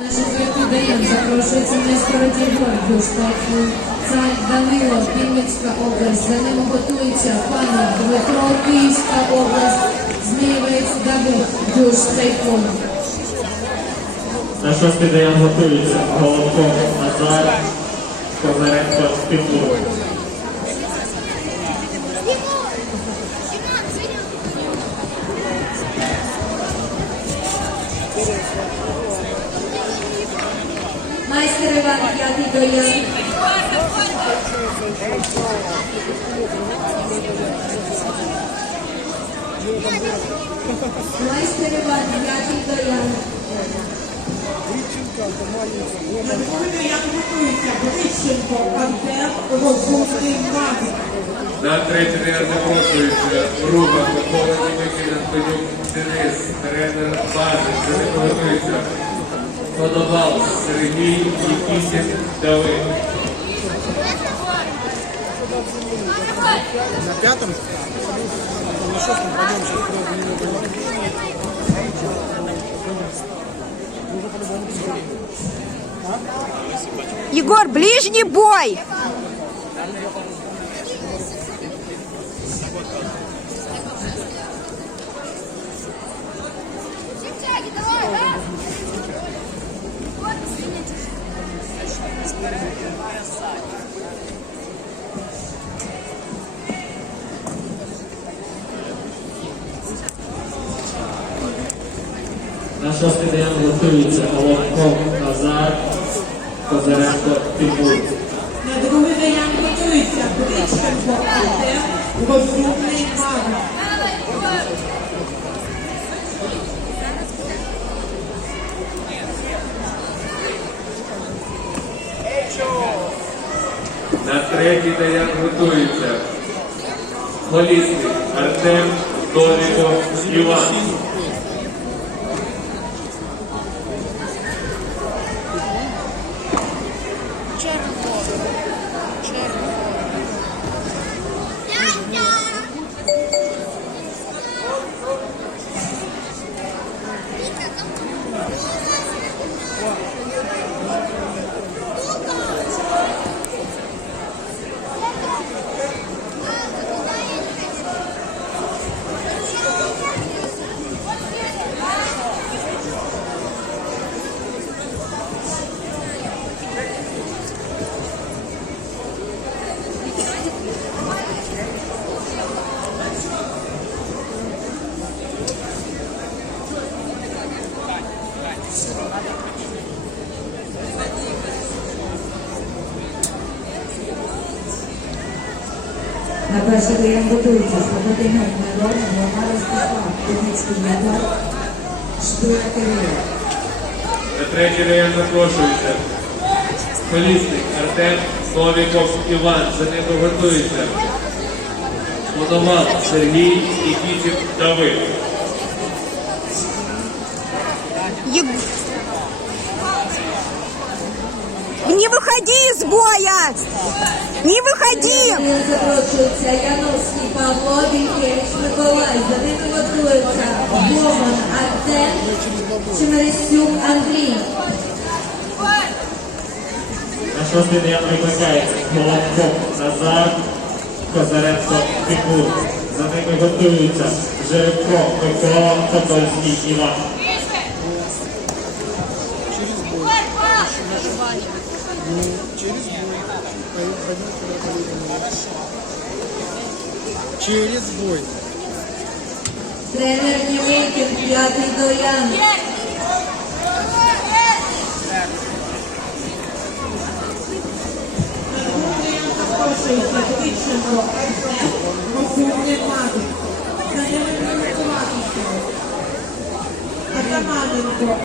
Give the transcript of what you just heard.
Наших піддаєм запрошується Нескородій Гордюш, Цар Данило, Вінницька область. За ним готується пан Дмитро, Київська область, Змієвець Давид, Дюш Тайфун. На шостий день готується Головко Назар, Козаренко Тимур. Іван П'ятий Доян. Майстер Іван П'ятий Доян. Як готується Грищенко, Антен, розумний. На третій день запрошується Руба, Микола Німикін, Денис, тренер бази, за ним готується Подобал, Сергій, Нікітін, Давид. На пятом? На шестом пойдем сейчас куда не пойдем. Уже по-любому посмотрим. Егор, ближний бой! На шостий день готується Головко Назар, Козаренко Тимур. На другий день готується Грищенко, Антен, розумний маг. На та як готується Холісник, Артем, Доліко, Іван. На перший день готується Слободяник Мирон, Глава Ростислав, Куницький Єгор, Шпила Кирило. На третій день запрошується Холісник, Артем, Новіков, Іван. За ним готується Мономан, Сергій, Нікітін, Давид. Не выходи из боя! Не выходи! Запрошується Яновський Павло, Вінкевич Миколай. Андрій. На шостий день викликається Головко Назар, Козаренко Тимур. За ними готуються Жеребко Микола, Подольський Іван. Ну, через бой. Через бой. Тренер Німейкін, П'ятий Доян. Запрошується. Атаманенко,